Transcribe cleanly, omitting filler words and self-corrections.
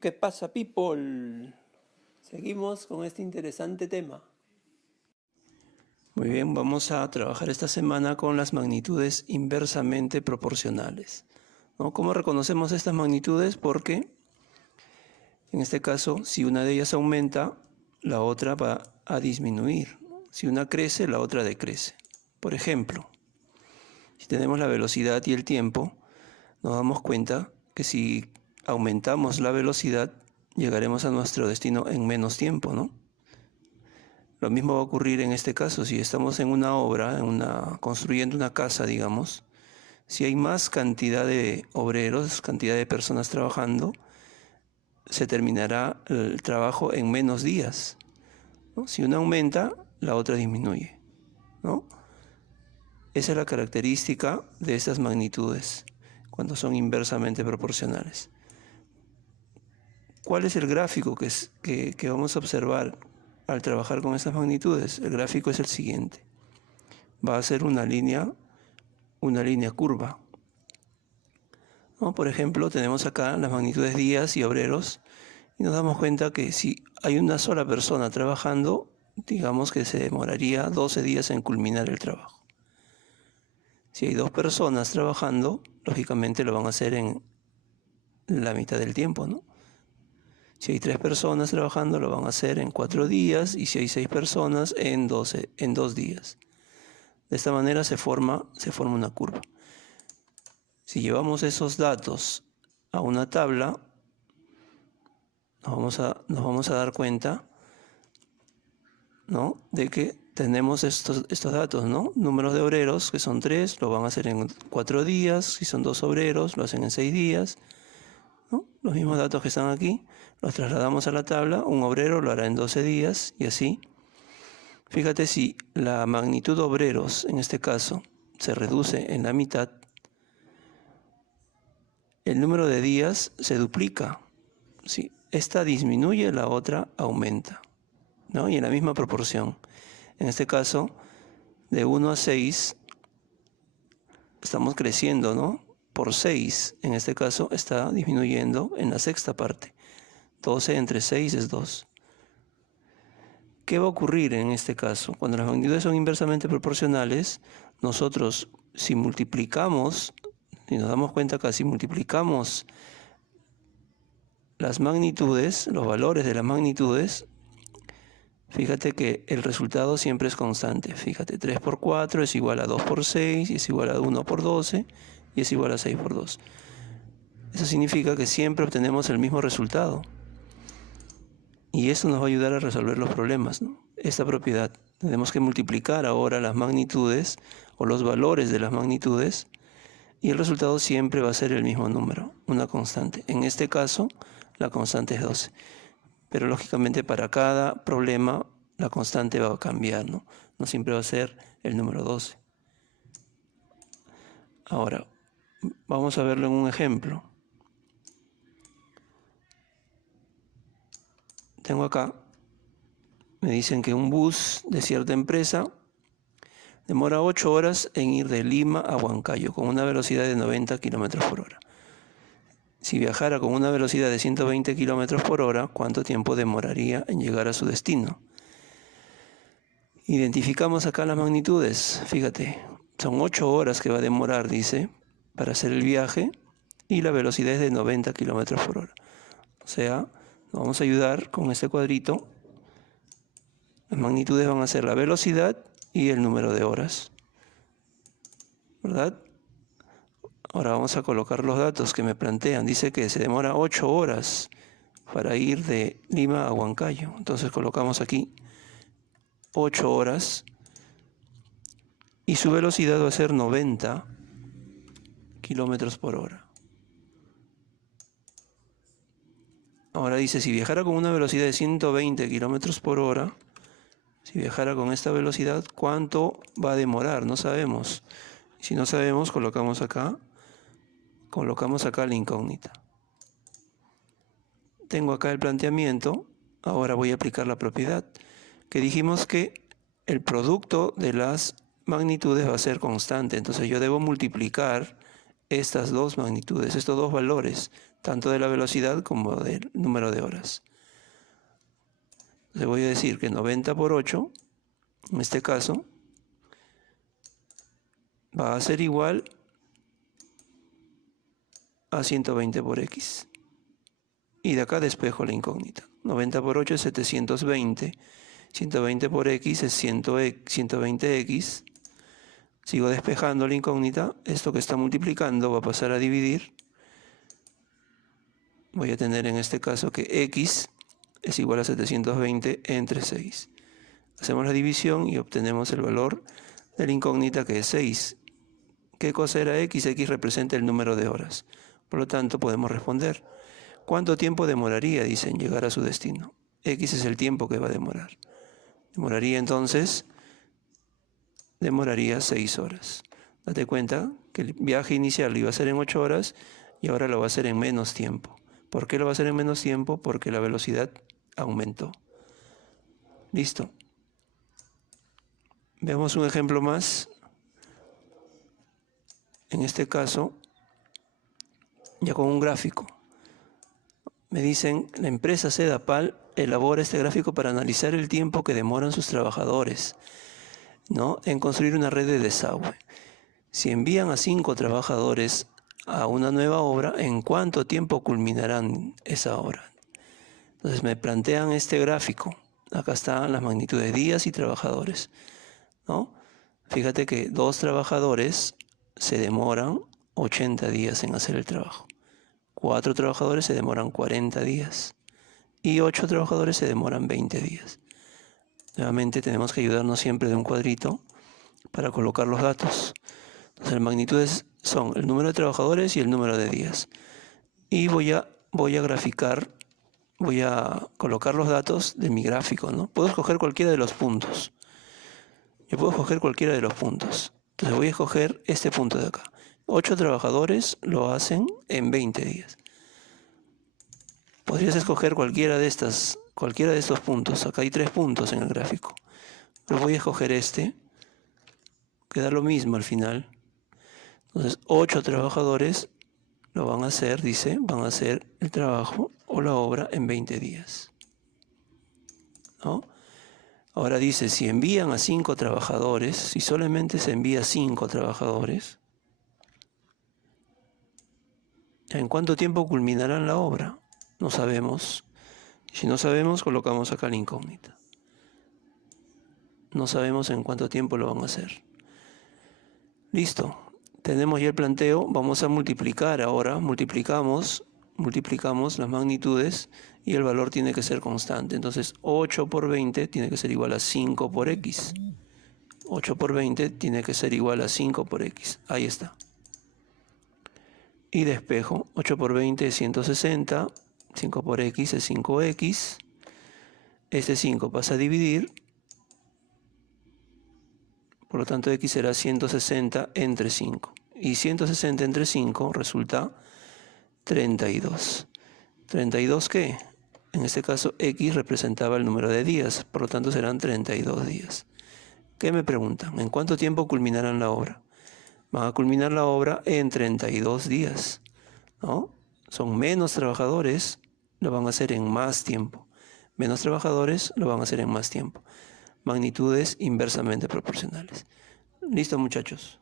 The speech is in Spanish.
¿Qué pasa, people? Seguimos con este interesante tema. Muy bien, vamos a trabajar esta semana con las magnitudes inversamente proporcionales, ¿no? ¿Cómo reconocemos estas magnitudes? Porque, en este caso, si una de ellas aumenta, la otra va a disminuir. Si una crece, la otra decrece. Por ejemplo, si tenemos la velocidad y el tiempo, nos damos cuenta que si aumentamos la velocidad, llegaremos a nuestro destino en menos tiempo, ¿no? Lo mismo va a ocurrir en este caso, si estamos en una obra, construyendo una casa, digamos, si hay más cantidad de obreros, cantidad de personas trabajando, se terminará el trabajo en menos días, ¿no? Si una aumenta, la otra disminuye, ¿no? Esa es la característica de estas magnitudes, cuando son inversamente proporcionales. ¿Cuál es el gráfico que vamos a observar al trabajar con estas magnitudes? El gráfico es el siguiente. Va a ser una línea curva, ¿no? Por ejemplo, tenemos acá las magnitudes días y obreros y nos damos cuenta que si hay una sola persona trabajando, digamos que se demoraría 12 días en culminar el trabajo. Si hay dos personas trabajando, lógicamente lo van a hacer en la mitad del tiempo, ¿no? Si hay 3 personas trabajando, lo van a hacer en 4 días, y si hay 6 personas, en 2 días. De esta manera se forma una curva. Si llevamos esos datos a una tabla, nos vamos a dar cuenta, ¿no?, de que tenemos estos datos, ¿no? Números de obreros, que son 3, lo van a hacer en 4 días. Si son 2 obreros, lo hacen en 6 días. ¿No? Los mismos datos que están aquí los trasladamos a la tabla. Un obrero lo hará en 12 días y así. Fíjate, si la magnitud de obreros en este caso se reduce en la mitad, el número de días se duplica. Si esta disminuye, la otra aumenta, ¿no? Y en la misma proporción. En este caso, de 1 a 6 estamos creciendo, ¿no? Por 6, en este caso, está disminuyendo en la sexta parte. 12 entre 6 es 2. ¿Qué va a ocurrir en este caso? Cuando las magnitudes son inversamente proporcionales, nosotros, si multiplicamos, y nos damos cuenta que si multiplicamos las magnitudes, los valores de las magnitudes, fíjate que el resultado siempre es constante. Fíjate, 3 por 4 es igual a 2 por 6, y es igual a 1 por 12, y es igual a 6 por 2. Eso significa que siempre obtenemos el mismo resultado. Y eso nos va a ayudar a resolver los problemas, ¿no? Esta propiedad. Tenemos que multiplicar ahora las magnitudes o los valores de las magnitudes, y el resultado siempre va a ser el mismo número, una constante. En este caso, la constante es 12. Pero lógicamente para cada problema la constante va a cambiar, ¿no? No siempre va a ser el número 12. Ahora, vamos a verlo en un ejemplo. Tengo acá, me dicen que un bus de cierta empresa demora 8 horas en ir de Lima a Huancayo con una velocidad de 90 km por hora. Si viajara con una velocidad de 120 km por hora, ¿cuánto tiempo demoraría en llegar a su destino? Identificamos acá las magnitudes. Fíjate, son 8 horas que va a demorar, dice, para hacer el viaje, y la velocidad es de 90 km por hora. O sea, nos vamos a ayudar con este cuadrito. Las magnitudes van a ser la velocidad y el número de horas, ¿verdad? Ahora vamos a colocar los datos que me plantean. Dice que se demora 8 horas para ir de Lima a Huancayo. Entonces colocamos aquí 8 horas y su velocidad va a ser 90 km por hora. Ahora dice, si viajara con una velocidad de 120 km por hora, si viajara con esta velocidad, ¿cuánto va a demorar? No sabemos. Si no sabemos, colocamos acá la incógnita. Tengo acá el planteamiento. Ahora voy a aplicar la propiedad, que dijimos que el producto de las magnitudes va a ser constante. Entonces yo debo multiplicar estas dos magnitudes, estos dos valores, tanto de la velocidad como del número de horas. Entonces voy a decir que 90 por 8, en este caso, va a ser igual a 120 por x. Y de acá despejo la incógnita. 90 por 8 es 720. 120 por x es 120x. Sigo despejando la incógnita. Esto que está multiplicando va a pasar a dividir. Voy a tener en este caso que x es igual a 720 entre 6. Hacemos la división y obtenemos el valor de la incógnita, que es 6. ¿Qué cosa era x? X representa el número de horas. Por lo tanto, podemos responder. ¿Cuánto tiempo demoraría, dicen, llegar a su destino? X es el tiempo que va a demorar. Demoraría 6 horas. Date cuenta que el viaje inicial lo iba a hacer en 8 horas y ahora lo va a hacer en menos tiempo. ¿Por qué lo va a hacer en menos tiempo? Porque la velocidad aumentó. Listo. Veamos un ejemplo más. En este caso, ya con un gráfico. Me dicen, la empresa Sedapal elabora este gráfico para analizar el tiempo que demoran sus trabajadores, ¿no?, en construir una red de desagüe. Si envían a 5 trabajadores a una nueva obra, ¿en cuánto tiempo culminarán esa obra? Entonces me plantean este gráfico. Acá están las magnitudes días y trabajadores, ¿no? Fíjate que 2 trabajadores se demoran 80 días en hacer el trabajo. 4 trabajadores se demoran 40 días. Y 8 trabajadores se demoran 20 días. Nuevamente tenemos que ayudarnos siempre de un cuadrito para colocar los datos. Entonces las magnitudes son el número de trabajadores y el número de días. Y voy a graficar, voy a colocar los datos de mi gráfico, ¿no? Puedo escoger cualquiera de los puntos. Yo puedo escoger cualquiera de los puntos. Entonces voy a escoger este punto de acá. 8 trabajadores lo hacen en 20 días. Podrías escoger cualquiera de estos puntos. Acá hay 3 puntos en el gráfico. Pero voy a escoger este, que da lo mismo al final. Entonces 8 trabajadores lo van a hacer, dice, van a hacer el trabajo o la obra en 20 días. ¿No? Ahora dice, si envían a 5 trabajadores, si solamente se envía a 5 trabajadores, ¿en cuánto tiempo culminarán la obra? No sabemos. Si no sabemos, colocamos acá la incógnita. No sabemos en cuánto tiempo lo van a hacer. Listo. Tenemos ya el planteo. Vamos a multiplicar ahora. Multiplicamos las magnitudes y el valor tiene que ser constante. Entonces 8 por 20 tiene que ser igual a 5 por x. 8 por 20 tiene que ser igual a 5 por x. Ahí está. Y despejo. 8 por 20 es 160. 5 por x es 5x. Este 5 pasa a dividir. Por lo tanto, x será 160 entre 5. Y 160 entre 5 resulta 32. ¿32 qué? En este caso, x representaba el número de días. Por lo tanto, serán 32 días. ¿Qué me preguntan? ¿En cuánto tiempo culminarán la obra? Van a culminar la obra en 32 días, ¿no? Son menos trabajadores, lo van a hacer en más tiempo. Menos trabajadores, lo van a hacer en más tiempo. Magnitudes inversamente proporcionales. Listo, muchachos.